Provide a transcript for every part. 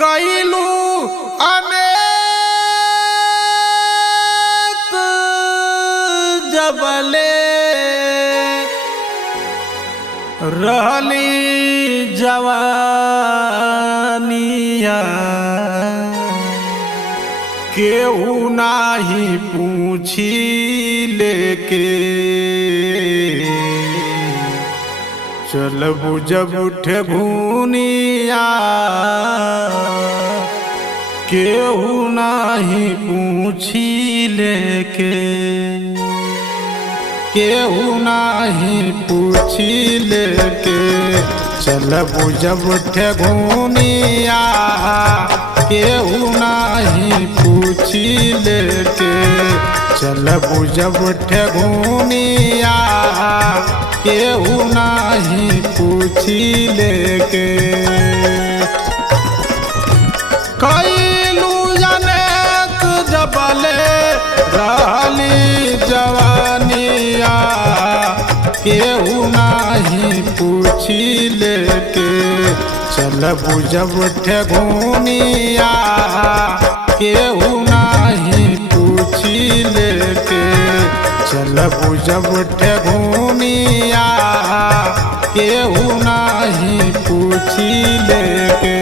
कैलू अनेक जबले रहली जवानिया केहू नाही पूछी लेके चलबू जब उठे घूनिया केहू नाही पूछी लेके केहू नाही पूछी लेके चलबू जब उठे घूनिया केहू नाही पूछी लेके चलबू जब उठे घूनिया केहू नाही पूछी लेके कैलू अनेक जबले रहली जवानिया केहू नाही पूछी लेके चलबू जब उठे घूनिया केहू नाही पूछी लेके चलबू जब उठे घूनिया केहू नाही पूछी लेके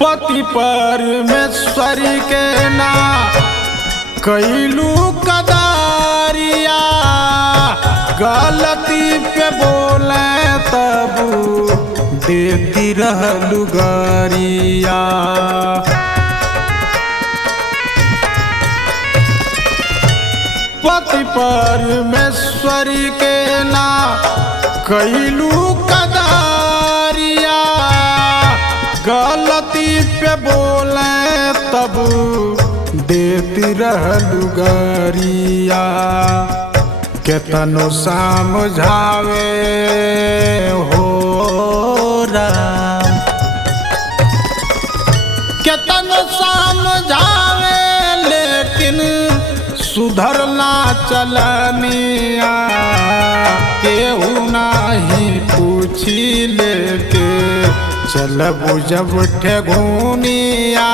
पति परमेश्वरी के ना कैलू कदारिया गलती पे बोले तब देती रहलू गारिया पति परमेश्वरी के ना कैलू कदारिया गलती पे बोले तब देती रहलू गारिया केतनो समझावे हो राम केतनो समझावे लेकिन सुधरना चलनिया केहू नाही पूछी लेके चलबू जब उठे घूनिया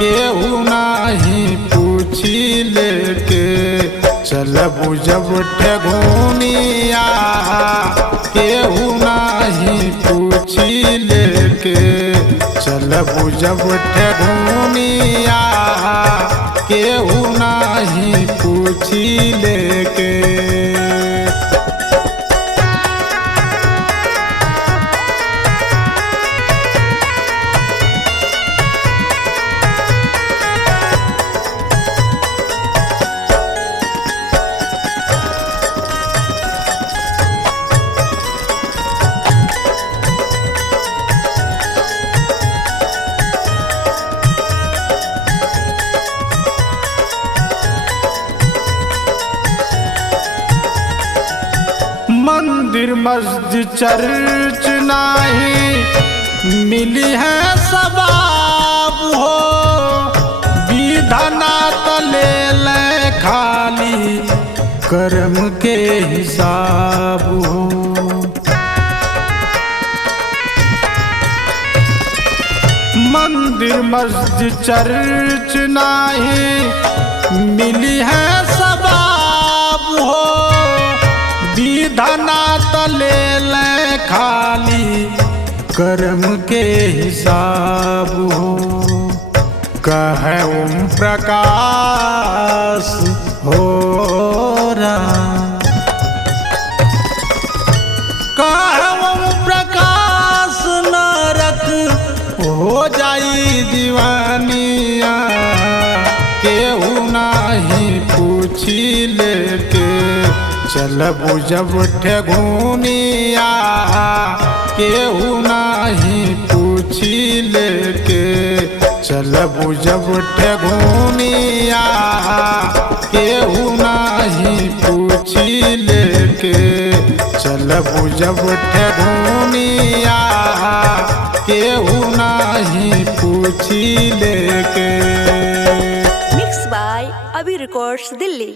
केहू नाही पूछी लेके चलबू जब उठे घूनिया केहू नाही पूछी लेके चलबू जब उठे घूनिया केहू नाही पूछी लेके मंदिर मस्जिद चर्च नाही मिली है सबाब हो विधना तले ले खाली कर्म के हिसाब हो मंदिर मस्जिद चर्च नाही मिली है सबाब हो विधना तले ले खाली कर्म के हिसाब हो कहे ओम प्रकाश हो राम कहे ओम प्रकाश नरक हो जाई दीवानिया केहू नाही पूछी लेके चलबू जब ठेगुनिया केहू नाही पूछी लेके चलबू जब ठेगुनिया केहू नाही पूछी लेके चलबू जब ठेगुनिया केहू नाही पूछी लेके। मिक्स बाय अभी रिकॉर्ड्स दिल्ली।